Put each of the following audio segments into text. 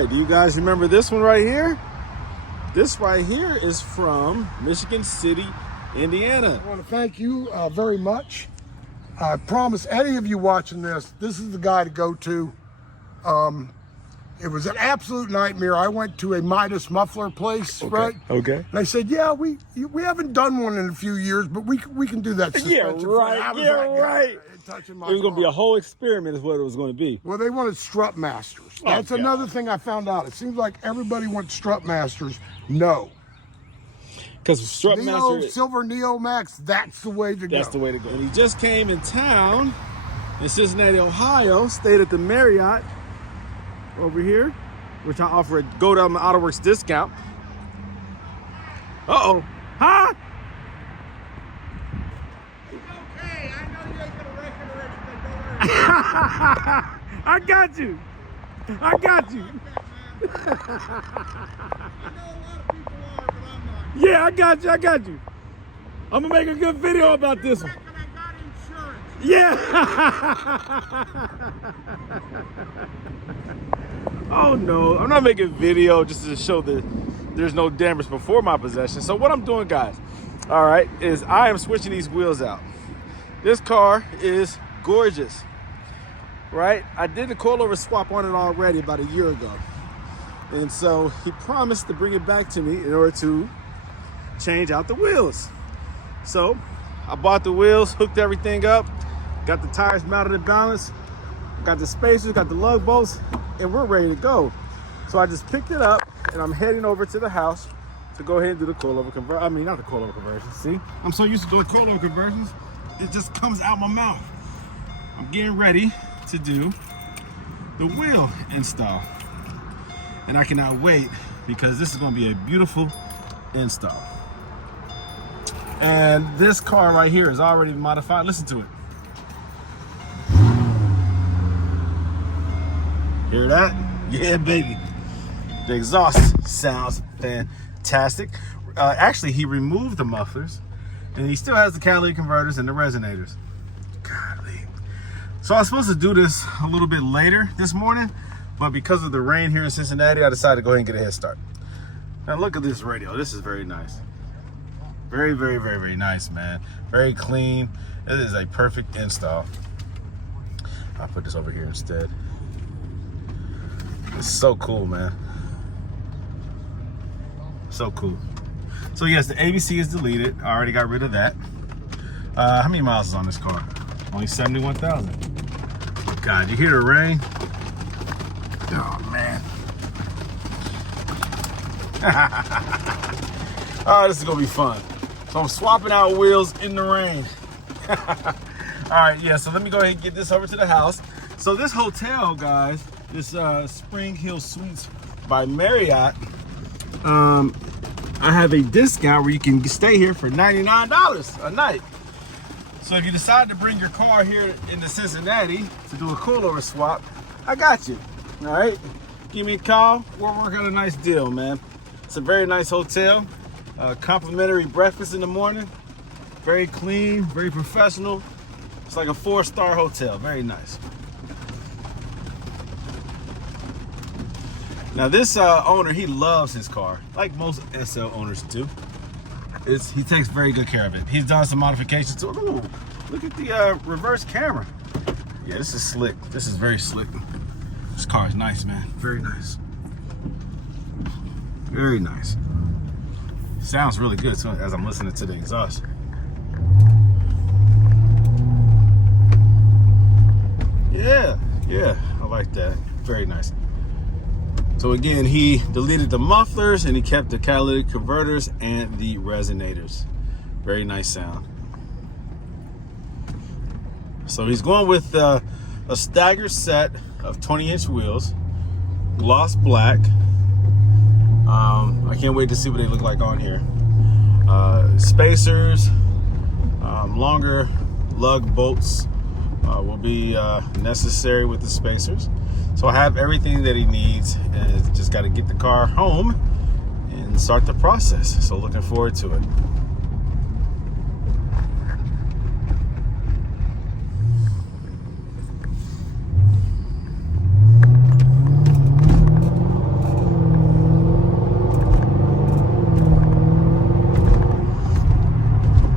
right, do you guys remember this one right here? This right here is from Michigan Cit, Indiana. I want to thank you very much. I promise any of you watching this is the guy to go to. It was an absolute nightmare. I went to a Midas muffler place, right? Okay. And I said, yeah, we haven't done one in a few years, but we can do that suspension. Yeah, right. Yeah, right. Touching my It was going to be a whole experiment is what it was going to be. Well, they wanted strut masters. That's another thing I found out. It seems like everybody wants strut masters. No. Because strut master, Silver Neo Max, that's the way to go. That's the way to go. And he just came in town in Cincinnati, Ohio, stayed at the Marriott over here, which I offer a Gold Element Autoworks discount. Uh-oh. Huh? It's okay. I know you ain't gonna wreck it or anything. Don't worry. I got you. I got you. I know a lot of people are, but I'm not. Yeah, I got you. I got you. I'm gonna make a good video about this one. I got insurance. Yeah. Oh no, I'm not making video just to show that there's no damage before my possession. So what I'm doing, guys, all right, is I am switching these wheels out. This car is gorgeous, right? I did a coilover swap on it already about a year ago. And so he promised to bring it back to me in order to change out the wheels. So I bought the wheels, hooked everything up, got the tires mounted and balanced, got the spacers, got the lug bolts, and we're ready to go. So I just picked it up and I'm heading over to the house to go ahead and do the coilover conversion. I mean, not the coilover conversion. See, I'm so used to doing coilover conversions, it just comes out my mouth. I'm getting ready to do the wheel install. And I cannot wait because this is going to be a beautiful install. And this car right here is already modified. Listen to it. Hear that? Yeah, baby. The exhaust sounds fantastic. Actually, he removed the mufflers and he still has the catalytic converters and the resonators. Golly. So I was supposed to do this a little bit later this morning, but because of the rain here in Cincinnati, I decided to go ahead and get a head start. Now look at this radio. This is very nice. Very, very, very, very nice, man. Very clean. It is a perfect install. I'll put this over here instead. It's so cool, man. So cool. So yes, the ABC is deleted. I already got rid of that. How many miles is on this car? Only 71,000. God, you hear the rain? Oh, man. Oh, this is gonna be fun. So I'm swapping out wheels in the rain. All right, yeah, so let me go ahead and get this over to the house. So this hotel, guys, this Spring Hill Suites by Marriott, I have a discount where you can stay here for $99 a night. So if you decide to bring your car here into Cincinnati to do a coilover swap, I got you. All right, give me a call. We're working on a nice deal, man. It's a very nice hotel. Complimentary breakfast in the morning. Very clean, very professional. It's like a 4-star hotel. Very nice. Now this owner, he loves his car, like most SL owners do. He takes very good care of it. He's done some modifications to it. Ooh, look at the reverse camera. Yeah, this is slick. This is very slick. This car is nice, man. Very nice. Very nice. Sounds really good too, as I'm listening to the exhaust. Yeah, I like that. Very nice. So again, he deleted the mufflers and he kept the catalytic converters and the resonators. Very nice sound. So he's going with a staggered set of 20-inch wheels, gloss black. I can't wait to see what they look like on here. Spacers, longer lug bolts will be necessary with the spacers. So I have everything that he needs, and just got to get the car home and start the process. So looking forward to it.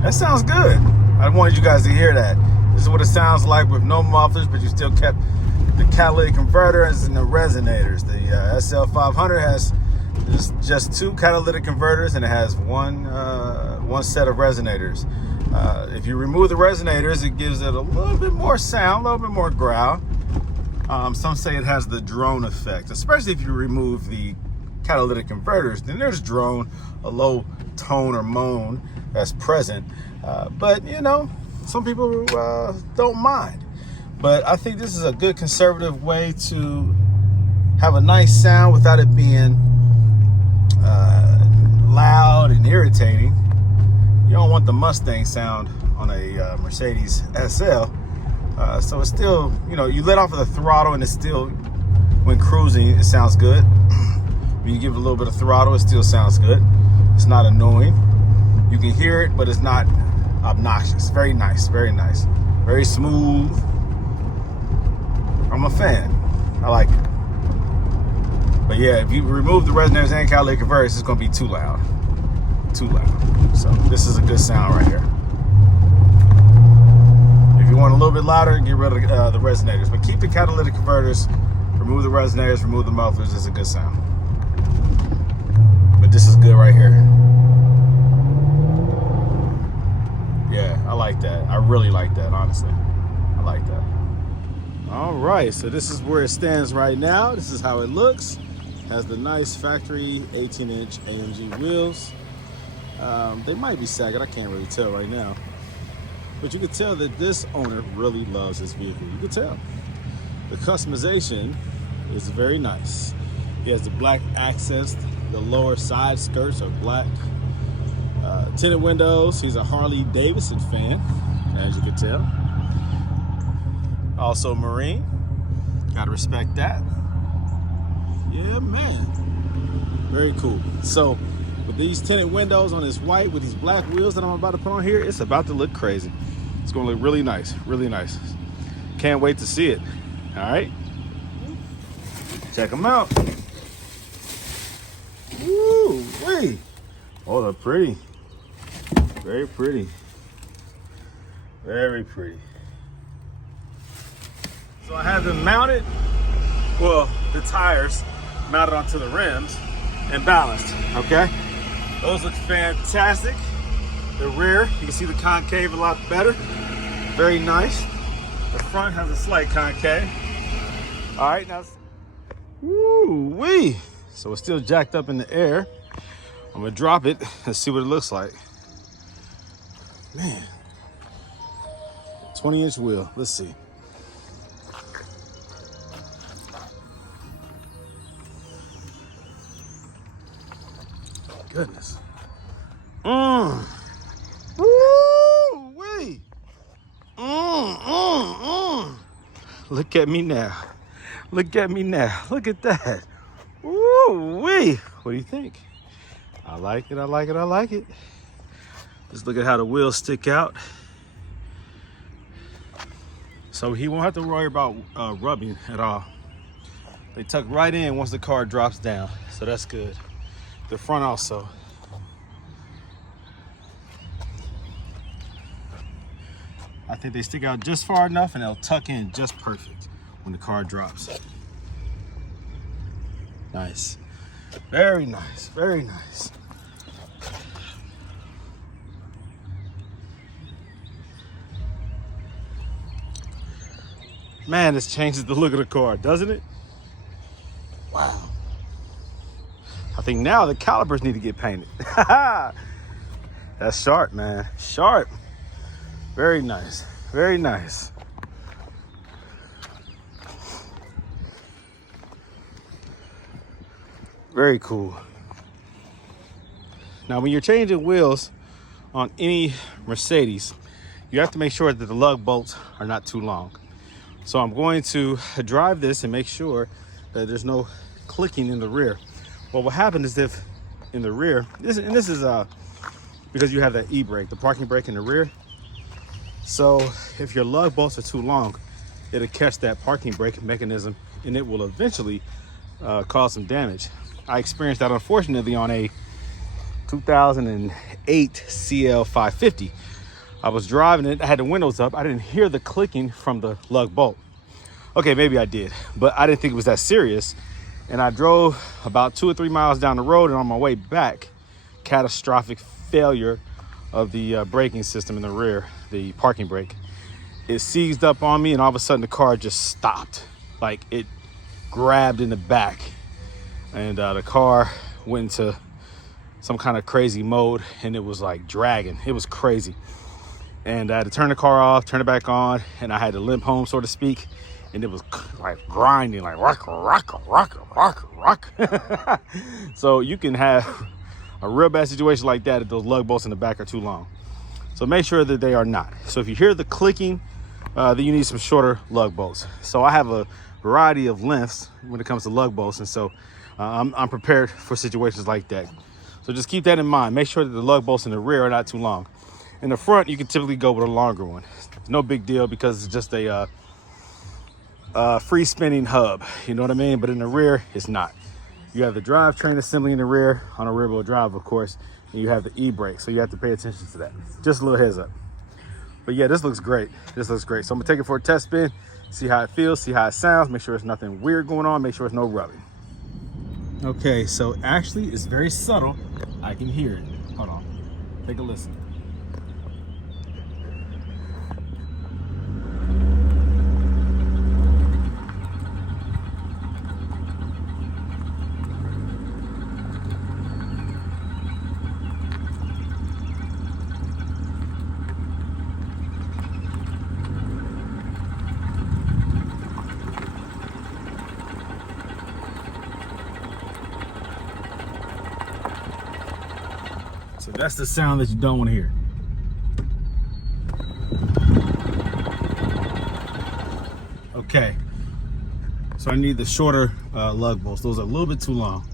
That sounds good. I wanted you guys to hear that. This is what it sounds like with no mufflers, but you still kept the catalytic converters and the resonators. The SL500 has just 2 catalytic converters, and it has one set of resonators. If you remove the resonators, it gives it a little bit more sound, a little bit more growl. Some say it has the drone effect, especially if you remove the catalytic converters. Then there's drone, a low tone or moan that's present. But you know, some people don't mind. But I think this is a good conservative way to have a nice sound without it being loud and irritating. You don't want the Mustang sound on a Mercedes SL. So it's still, you know, you let off of the throttle and it's still, when cruising, it sounds good. When you give it a little bit of throttle, it still sounds good. It's not annoying. You can hear it, but it's not obnoxious. Very nice, very nice. Very smooth. I'm a fan. I like it. But yeah, if you remove the resonators and catalytic converters, it's gonna be too loud. Too loud. So this is a good sound right here. If you want a little bit louder, get rid of the resonators. But keep the catalytic converters, remove the resonators, remove the mufflers. It's a good sound. But this is good right here. Yeah, I like that. I really like that, honestly. I like that. All right, so this is where it stands right now. This is how it looks. Has the nice factory 18-inch AMG wheels. They might be sagging, I can't really tell right now. But you can tell that this owner really loves his vehicle. You can tell. The customization is very nice. He has the black accents. The lower side skirts are black. Tinted windows. He's a Harley Davidson fan, as you can tell. Also Marine. Gotta respect that. Yeah, man. Very cool. So with these tinted windows on this white with these black wheels that I'm about to put on here, it's about to look crazy. It's gonna look really nice, really nice. Can't wait to see it. All right, check them out. Woo wee! Oh, they're pretty. Very pretty. Very pretty. So I have them mounted. Well, the tires mounted onto the rims and balanced. Okay. Those look fantastic. The rear, you can see the concave a lot better. Very nice. The front has a slight concave. All right, now, woo wee. So it's still jacked up in the air. I'm gonna drop it and see what it looks like. Man, 20-inch wheel, let's see. Goodness. Woo wee. Look at me now. Look at me now. Look at that. Woo wee. What do you think? I like it. I like it. I like it. Just look at how the wheels stick out. So he won't have to worry about rubbing at all. They tuck right in once the car drops down. So that's good. The front also. I think they stick out just far enough and they'll tuck in just perfect when the car drops. Nice. Very nice. Very nice. Man, this changes the look of the car, doesn't it? Wow. I think now the calipers need to get painted. That's sharp, man. Sharp. Very nice. Very nice. Very cool. Now, when you're changing wheels on any Mercedes, you have to make sure that the lug bolts are not too long. So I'm going to drive this and make sure that there's no clicking in the rear. What will happen is if in the rear, this is because you have that e-brake, the parking brake in the rear. So if your lug bolts are too long, it'll catch that parking brake mechanism and it will eventually cause some damage. I experienced that unfortunately on a 2008 CL550. I was driving it, I had the windows up. I didn't hear the clicking from the lug bolt. Okay, maybe I did, but I didn't think it was that serious. And I drove about 2 or 3 miles down the road, and on my way back, catastrophic failure of the braking system in the rear, the parking brake. It seized up on me, and all of a sudden the car just stopped. Like, it grabbed in the back, and the car went into some kind of crazy mode, and it was like dragging. It was crazy. And I had to turn the car off, turn it back on, and I had to limp home, so to speak. And it was like grinding, like rock, rock, rock, rock, rock. So you can have a real bad situation like that if those lug bolts in the back are too long. So make sure that they are not. So if you hear the clicking, then you need some shorter lug bolts. So I have a variety of lengths when it comes to lug bolts, and so I'm prepared for situations like that. So just keep that in mind. Make sure that the lug bolts in the rear are not too long. In the front, you can typically go with a longer one. It's no big deal because it's just a free spinning hub, you know what I mean? But in the rear, it's not. You have the drivetrain assembly in the rear on a rear wheel drive, of course, and you have the e-brake, so you have to pay attention to that. Just a little heads up. But yeah, this looks great. This looks great. So I'm gonna take it for a test spin, see how it feels, see how it sounds, make sure there's nothing weird going on, make sure there's no rubbing. Okay, so actually it's very subtle. I can hear it. Hold on, take a listen. So that's the sound that you don't want to hear. Okay, so I need the shorter lug bolts. Those are a little bit too long.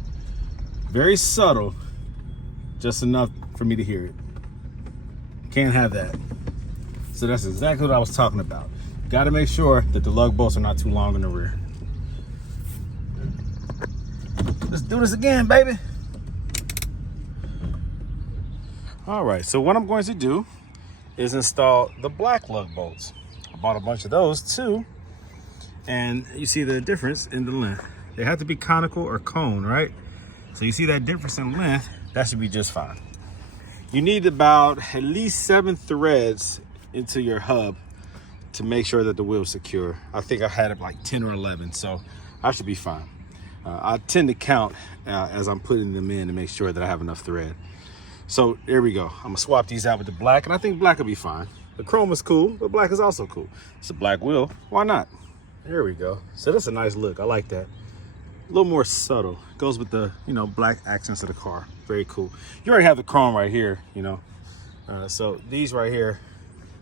Very subtle, just enough for me to hear it. Can't have that. So that's exactly what I was talking about. Got to make sure that the lug bolts are not too long in the rear. Let's do this again, baby. All right, so what I'm going to do is install the black lug bolts. I bought a bunch of those too, and you see the difference in the length. They have to be conical or cone, right? So you see that difference in length, that should be just fine. You need about at least 7 threads into your hub to make sure that the wheel's secure. I think I had it like 10 or 11, so I should be fine. I tend to count as I'm putting them in to make sure that I have enough thread. So there we go. I'm gonna swap these out with the black, and I think black will be fine. The chrome is cool, but black is also cool. It's a black wheel, why not? There we go. So that's a nice look, I like that. A little more subtle. Goes with the, black accents of the car. Very cool. You already have the chrome right here, so these right here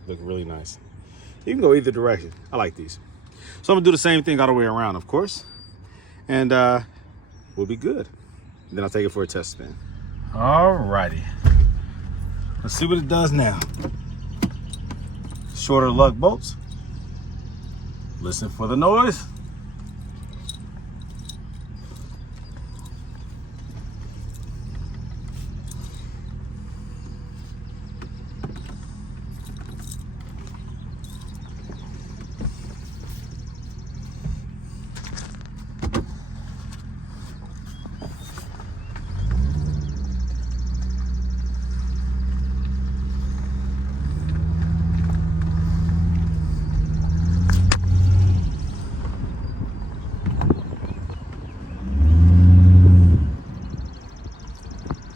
look really nice. You can go either direction. I like these. So I'm gonna do the same thing all the way around, of course, and we'll be good. And then I'll take it for a test spin. Alrighty, let's see what it does now. Shorter lug bolts. Listen for the noise.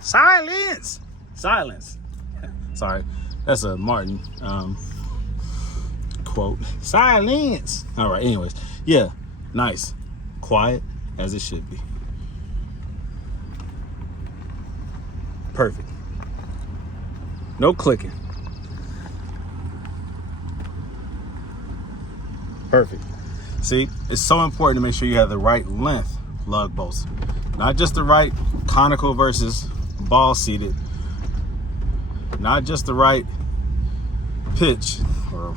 Silence! Silence. Sorry, that's a Martin quote. Silence! All right, anyways. Yeah, nice. Quiet as it should be. Perfect. No clicking. Perfect. See, it's so important to make sure you have the right length lug bolts. Not just the right conical versus ball seated, not just the right pitch or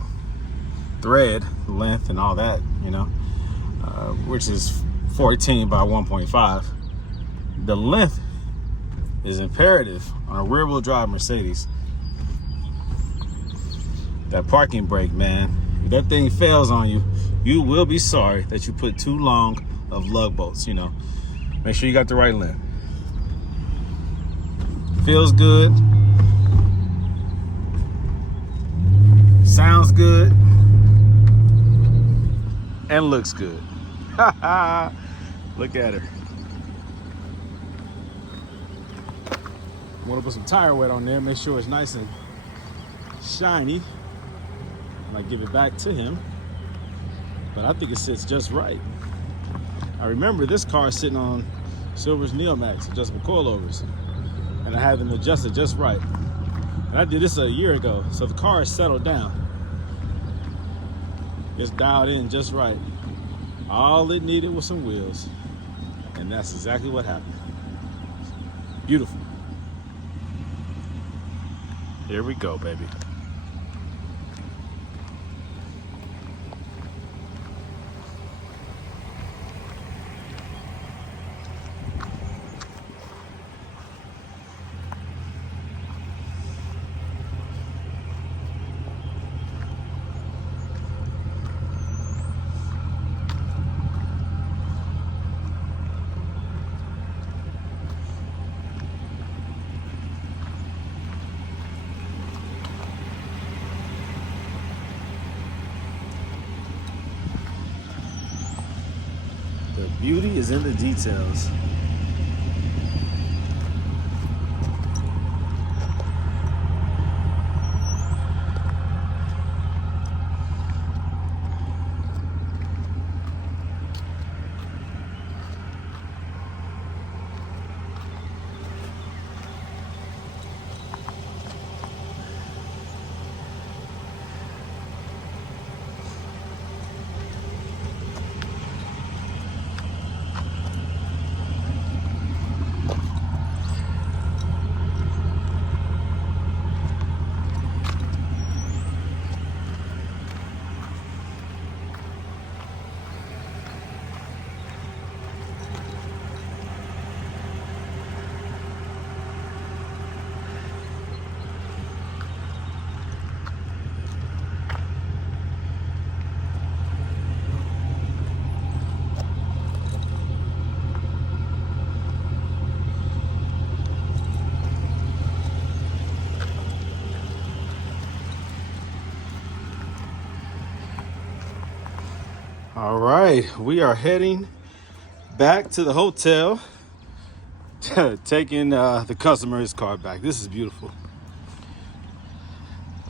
thread length and all that, which is 14 by 1.5. The length is imperative on a rear wheel drive Mercedes. That parking brake, man. If that thing fails on you, you will be sorry that you put too long of lug bolts, you know. Make sure you got the right length. Feels good. Sounds good. And looks good. Look at her. I want to put some tire wet on there, make sure it's nice and shiny. And I give it back to him. But I think it sits just right. I remember this car sitting on Silver's Neomax adjustable coilovers, and I had them adjusted just right. And I did this a year ago, so the car is settled down. It's dialed in just right. All it needed was some wheels, and that's exactly what happened. Beautiful. Here we go, baby. The beauty is in the details. All right, we are heading back to the hotel, taking the customer his car back. This is beautiful.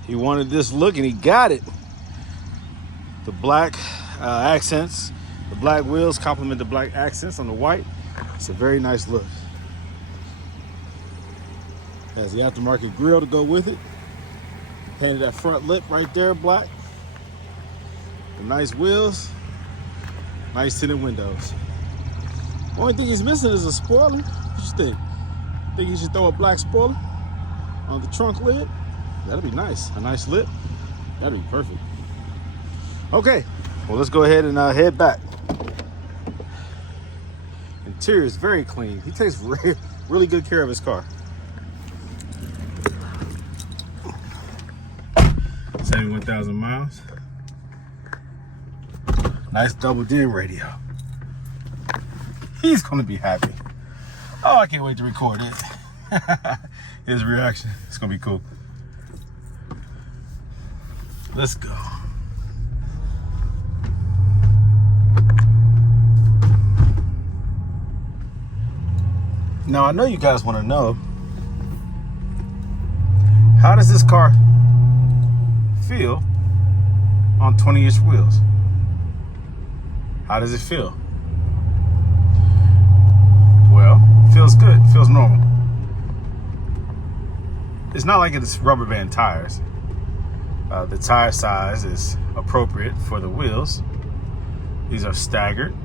He wanted this look and he got it. The black accents, the black wheels complement the black accents on the white. It's a very nice look. Has the aftermarket grille to go with it. Painted that front lip right there black. The nice wheels. Nice tinted windows. Only thing he's missing is a spoiler. What you think? Think he should throw a black spoiler on the trunk lid? That'd be nice. A nice lip. That'd be perfect. Okay, well let's go ahead and head back. Interior is very clean. He takes really good care of his car. 71,000 miles. Nice double DIN radio. He's gonna be happy. Oh, I can't wait to record it. His reaction. It's gonna be cool. Let's go. Now I know you guys want to know, how does this car feel on 20-inch wheels? How does it feel? Well, feels good, feels normal. It's not like it's rubber band tires. The tire size is appropriate for the wheels. These are staggered.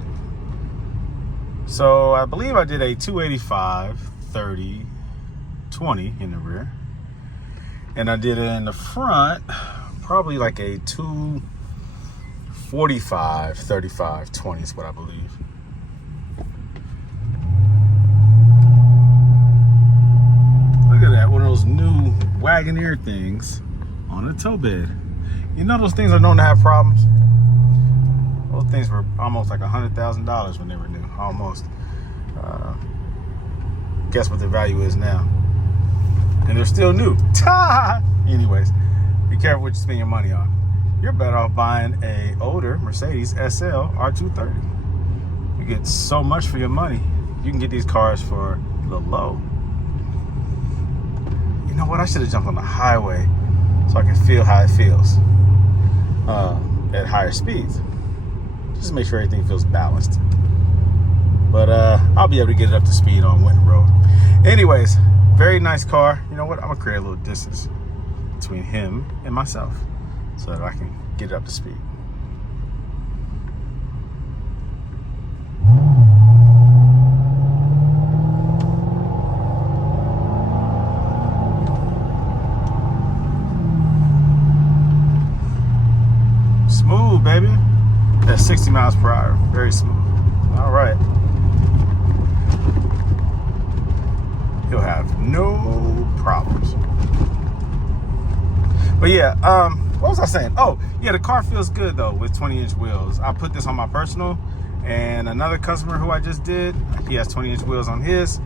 So I believe I did a 285, 30, 20 in the rear. And I did it in the front, probably like a 245, 35, 20 is what I believe. Look at that, one of those new Wagoneer things on a tow bed. You know those things are known to have problems? Those things were almost like $100,000 when they were new, almost. Guess what the value is now? And they're still new. Anyways, be careful what you spend your money on. You're better off buying a older Mercedes SL R230. You get so much for your money. You can get these cars for a little low. You know what? I should have jumped on the highway so I can feel how it feels at higher speeds. Just make sure everything feels balanced. But I'll be able to get it up to speed on Winton Road. Anyways, very nice car. You know what? I'm gonna create a little distance between him and myself so that I can get it up to speed. Smooth, baby. That's 60 miles per hour. Very smooth. All right. He'll have no problems. But yeah, what was I saying? Oh, yeah, the car feels good though with 20-inch wheels. I put this on my personal, and another customer who I just did, he has 20-inch wheels on his.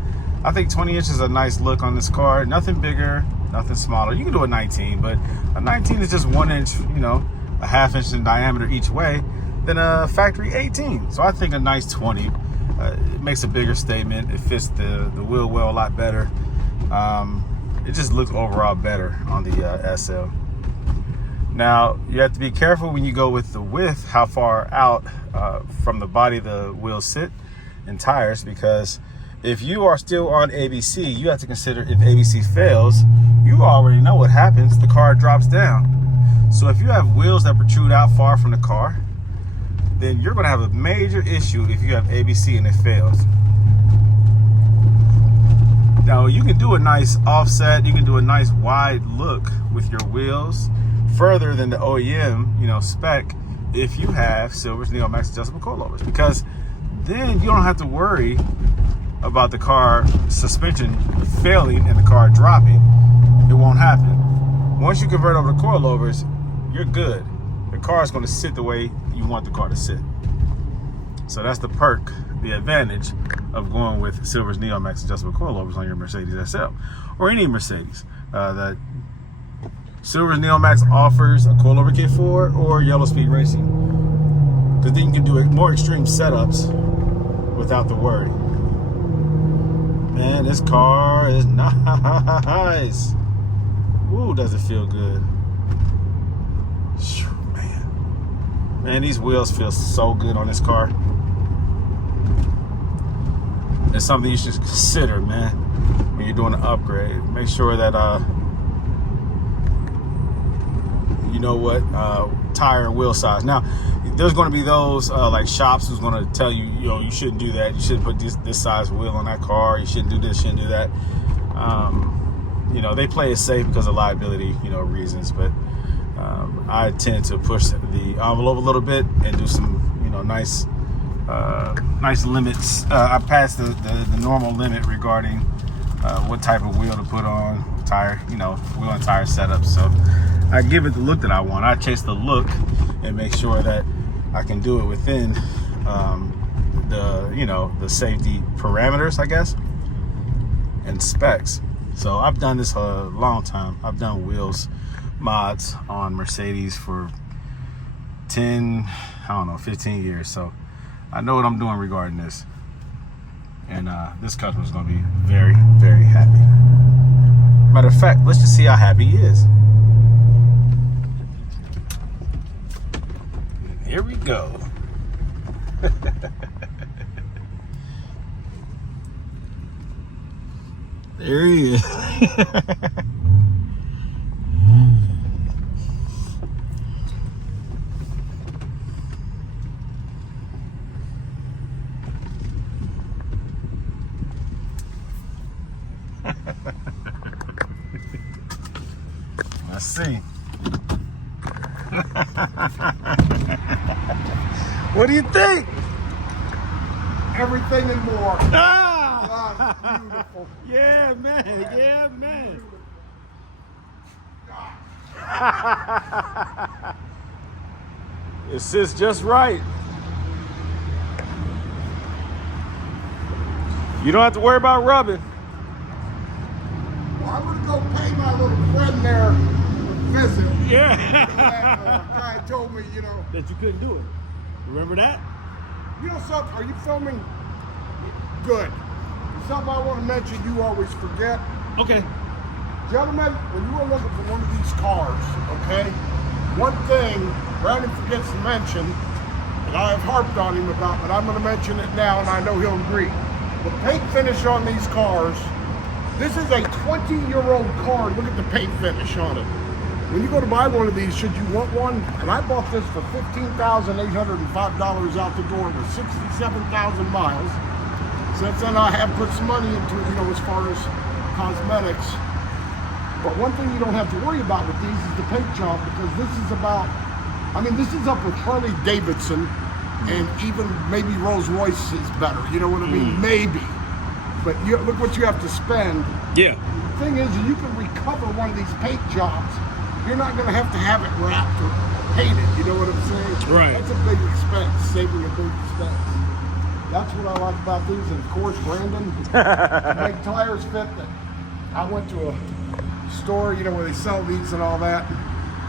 I think 20 inch is a nice look on this car. Nothing bigger, nothing smaller. You can do a 19, but a 19 is just 1 inch, you know, a ½ inch in diameter each way than a factory 18. So I think a nice 20. It makes a bigger statement. It fits the wheel well a lot better. It just looks overall better on the SL. Now, you have to be careful when you go with the width, how far out from the body the wheels sit and tires, because if you are still on ABC, you have to consider if ABC fails, you already know what happens. The car drops down. So if you have wheels that protrude out far from the car, then you're going to have a major issue if you have ABC and it fails. Now, you can do a nice offset. You can do a nice wide look with your wheels further than the OEM, you know, spec if you have Silver's Neo Max adjustable coilovers, because then you don't have to worry about the car suspension failing and the car dropping. It won't happen. Once you convert over to coilovers, you're good. The car is going to sit the way you want the car to sit. So that's the perk, the advantage of going with Silver's Neo Max adjustable coilovers on your Mercedes SL or any Mercedes that Silver's Neo Max offers a coilover kit for, or Yellow Speed Racing, because then you can do more extreme setups without the worry. Man, this car is nice. Ooh, does it feel good? Man, these wheels feel so good on this car. It's something you should consider, man, when you're doing an upgrade. Make sure that you know what tire and wheel size. Now, there's going to be those like shops who's going to tell you, you know, you shouldn't do that. You shouldn't put this size wheel on that car. You shouldn't do this, shouldn't do that. You know, they play it safe because of liability, you know, reasons. But I tend to push the envelope a little bit and do some, you know, nice limits. I passed the normal limit regarding what type of wheel to put on, tire, you know, wheel and tire setup. So I give it the look that I want. I chase the look and make sure that I can do it within the, you know, the safety parameters, I guess, and specs. So I've done this a long time. I've done wheels mods on Mercedes for 10, I don't know, 15 years. So I know what I'm doing regarding this. And this customer's gonna be very, very happy. Matter of fact, let's just see how happy he is. Here we go. There he is. Let's see. What do you think? Everything and more. Ah! Beautiful. Yeah, man. Yeah, man. It sits just right. You don't have to worry about rubbing. Well, I'm gonna go pay my little friend there a visit. Yeah. That guy told me, you know, that you couldn't do it. Remember that? you know something, are you filming? Good. Something I want to mention you always forget. Okay. Gentlemen, when you are looking for one of these cars, okay, one thing Brandon forgets to mention, and I have harped on him about, but I'm going to mention it now, and I know he'll agree. The paint finish on these cars, this is a 20-year-old car. Look at the paint finish on it. When you go to buy one of these, should you want one, and I bought this for $15,805 out the door with 67,000 miles. Since then, I have put some money into it, you know, as far as cosmetics. But one thing you don't have to worry about with these is the paint job, because this is about, I mean, this is up with Harley Davidson, and even maybe Rolls Royce is better. You know what I mean? Maybe. But you, look what you have to spend. Yeah. The thing is, you can recover one of these paint jobs. You're not going to have it wrapped or painted. You know what I'm saying? Right. That's a big expense, saving a big expense. That's what I like about these. And of course, Brandon, to make tires fit. I went to a store, you know, where they sell these and all that.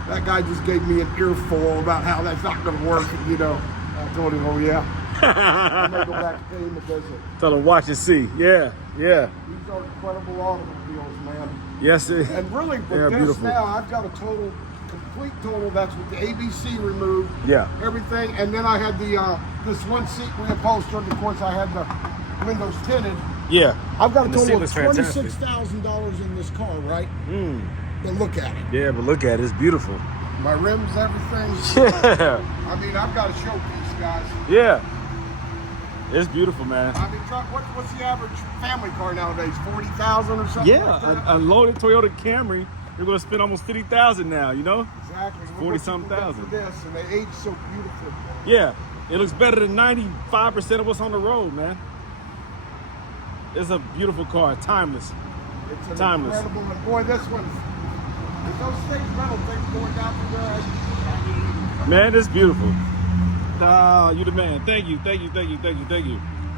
That guy just gave me an earful about how that's not going to work. You know, I told him, oh yeah. I'm going to go back and pay him a visit. Tell them watch and see. Yeah. Yeah. These are incredible automobiles, man. Yes, sir. And really, with this beautiful. now, I've got a total, complete total. That's with the ABC removed. Yeah. Everything, and then I had the this one seat reupholstered. Of course, I had the windows tinted. Yeah. I've got a And the total seat of looks fantastic. $26,000 in this car, right? But look at it. Yeah, but look at it. It's beautiful. My rims, everything. Yeah. I mean, I've got a showpiece, guys. Yeah. It's beautiful, man. I mean, what's the average family car nowadays? 40,000 or something? Yeah, like that? a loaded Toyota Camry, you're going to spend almost 50,000 now, you know? Exactly. 40-something thousand. For this, and they age so beautiful. Yeah, it looks better than 95% of what's on the road, man. It's a beautiful car, timeless. It's an Timeless. incredible, and boy, this one, with those state metal things going down the garage. Man, it's beautiful. You the man. Thank you.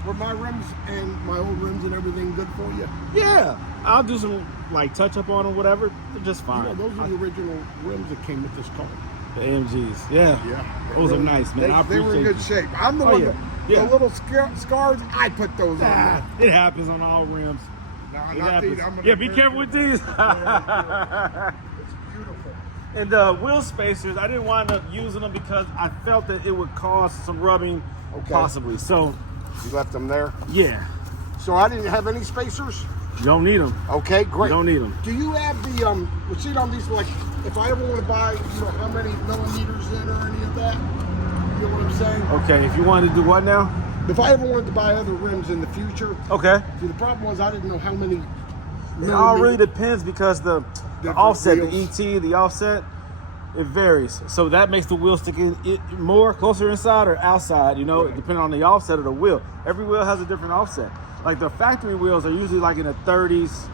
Were my rims and my old rims and everything good for you? Yeah, I'll do some like touch up on them, whatever. They're just You fine. know, those are the original rims that came with this car. The AMGs, yeah. Those are nice, man. I They were in appreciate good shape. I'm the one yeah. that, Yeah. the little scars, I put those on there. It happens on all rims. Nah, It not happens. these. I'm gonna Yeah, be careful with these. It's beautiful. And the wheel spacers, I didn't wind up using them because I felt that it would cause some rubbing, possibly. So, You left them there? yeah, So I didn't have any spacers? you don't need them. Okay, great. You don't need them. Do you have the receipt on these? Like, if I ever want to buy, you know, how many millimeters in or any of that? You know what I'm saying? Okay, if you wanted to do what now? If I ever wanted to buy other rims in the future, Okay. see, the problem was I didn't know how many. It all really depends because the Different offset, wheels. the ET, the offset, it varies. So that makes the wheel stick in it more closer inside or outside, you know, Right. depending on the offset of the wheel. Every wheel has a different offset. Like the factory wheels are usually like in the 30s,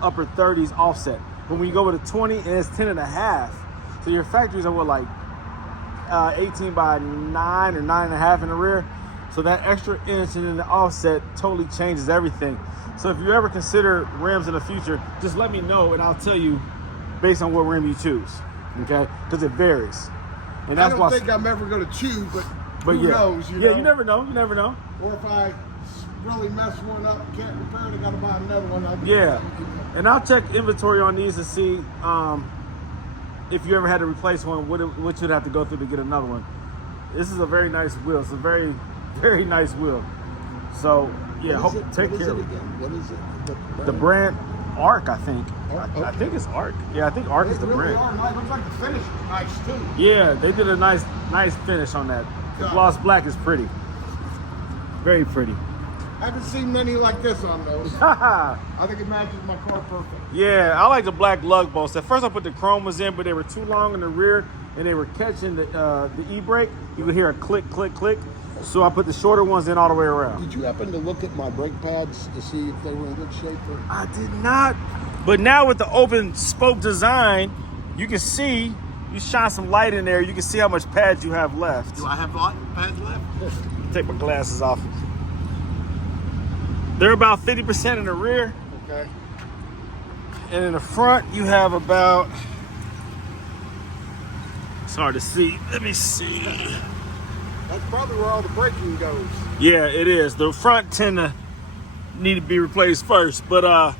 upper 30s offset. But when you go with a 20 and it's 10 and a half, so your factories are what, like 18 by 9 or 9 and a half in the rear. So that extra inch in the offset totally changes everything. So if you ever consider rims in the future, just let me know and I'll tell you based on what rim you choose, okay? Because it varies. And I that's don't why. think I'm ever going to choose, but who yeah, knows? You yeah, know? you never know. You never know. Or if I really mess one up, can't repair it, I got to buy another one. Yeah, and I'll check inventory on these to see if you ever had to replace one, what you'd have to go through to get another one. This is a very nice wheel. It's a very, very nice wheel. So yeah, take care of it. What is it? The brand Arc, I think. Arc, I okay. think it's Arc. Yeah, I think Arc is the really brand. are nice. Looks like the finish is nice too. Yeah, they did a nice finish on that. The Yeah. gloss black is pretty. Very pretty. I haven't seen many like this on those. I think it matches my car perfect. Yeah, I like the black lug bolts. At first I put the chrome ones in, but they were too long in the rear and they were catching the e-brake. You would hear a click, click, click. So I put the shorter ones in all the way around. Did you happen to look at my brake pads to see if they were in good shape? I did not. But now with the open spoke design, you can see, you shine some light in there, you can see how much pad you have left. Do I have pads left? Take my glasses off. They're about 50% in the rear. Okay. And in the front, you have about, it's hard to see. Let me see. That's probably where all the braking goes. Yeah, it is. The front tend to need to be replaced first, but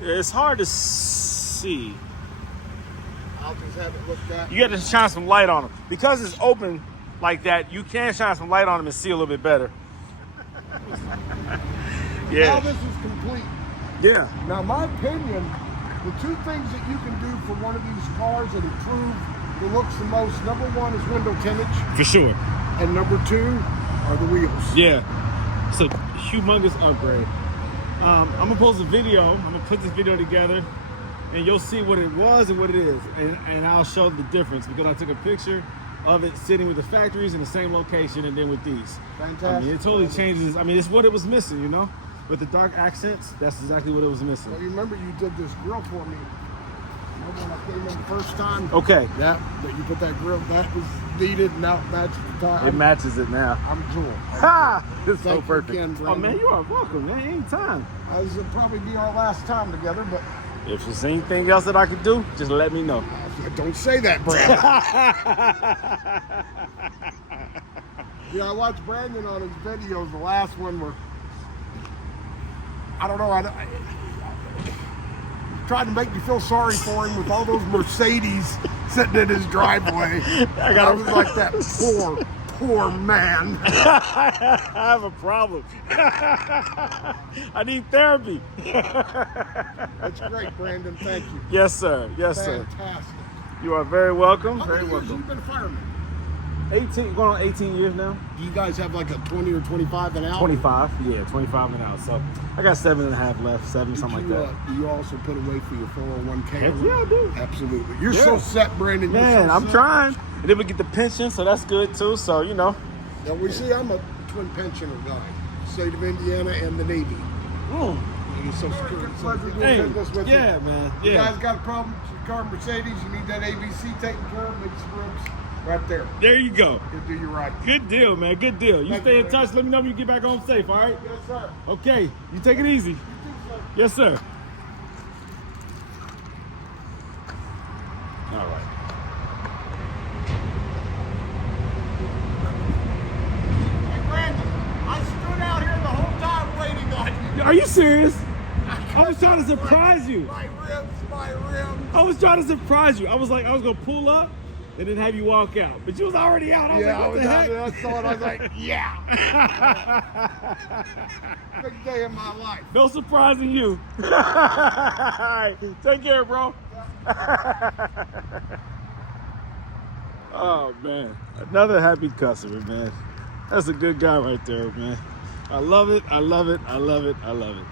it's hard to see. I'll just have it looked at. You got to shine some light on them. Because it's open like that, you can shine some light on them and see a little bit better. Yeah. Now this is complete. Yeah. Now, my opinion, the two things that you can do for one of these cars that improve the looks the most, number one is window tintage, For sure. and number two are the wheels. Yeah. It's a humongous upgrade. I'm going to post a video. I'm going to put this video together, and you'll see what it was and what it is. And I'll show the difference because I took a picture of it sitting with the factories in the same location and then with these. Fantastic. I mean, it totally changes. I mean, it's what it was missing, you know? With the dark accents, that's exactly what it was missing. Well, you remember you did this grill for me. Remember when I came in the first time? Okay. Yeah, but you put that grill, that was needed, and now it matches the time. It matches it now. I'm jewel. Ha! It's so Thank you perfect. again, Oh, Brandon. man, you are welcome, man. Anytime. This will probably be our last time together, but If there's anything else that I could do, just let me know. don't say that, Brandon. Yeah, I watched Brandon on his videos. The last one where I don't know. I tried to make me feel sorry for him with all those Mercedes sitting in his driveway. I was like that poor man. I have a problem. I need therapy. That's great, Brandon. Thank you. Yes, sir. Yes, sir. Fantastic. You are very welcome. How Very many years have you welcome. been a fireman? 18, going on 18 years now. Do you guys have like a 20 or 25 and out? 25. Yeah, 25 and out. So I got 7.5 left, something like that. Do you also put away for your 401k? Heck yeah, I do. Absolutely. You're Yeah. so set, Brandon. You're Man, so I'm set. trying. And then we get the pension, so that's good too. So, you know. Now, we see I'm a twin pensioner guy. State of Indiana and the Navy. Mm. You're so secure. Pleasure doing Hey, business with yeah, you. man. You Yeah. guys got a problem with your car, Mercedes, you need that ABC taken care of, make some ribs right there. There you go. It'll do you right. Good deal, man. Good deal. You Thank stay you, in man. touch. Let me know when you get back home safe, all right? Yes, sir. Okay. You take it easy. Yes, sir. All right. Hey, Brandon, I stood out here the whole time waiting on you. Are you serious? I was trying to surprise you. My ribs, my ribs. I was trying to surprise you. I was like, I was gonna pull up and then have you walk out, but you was already out. I was Yeah, like, I what was the out heck? there. I saw it. I was like, yeah. Big day in my life. No surprising you. All right. Take care, bro. Oh man, another happy customer, man. That's a good guy right there, man. I love it. I love it. I love it. I love it.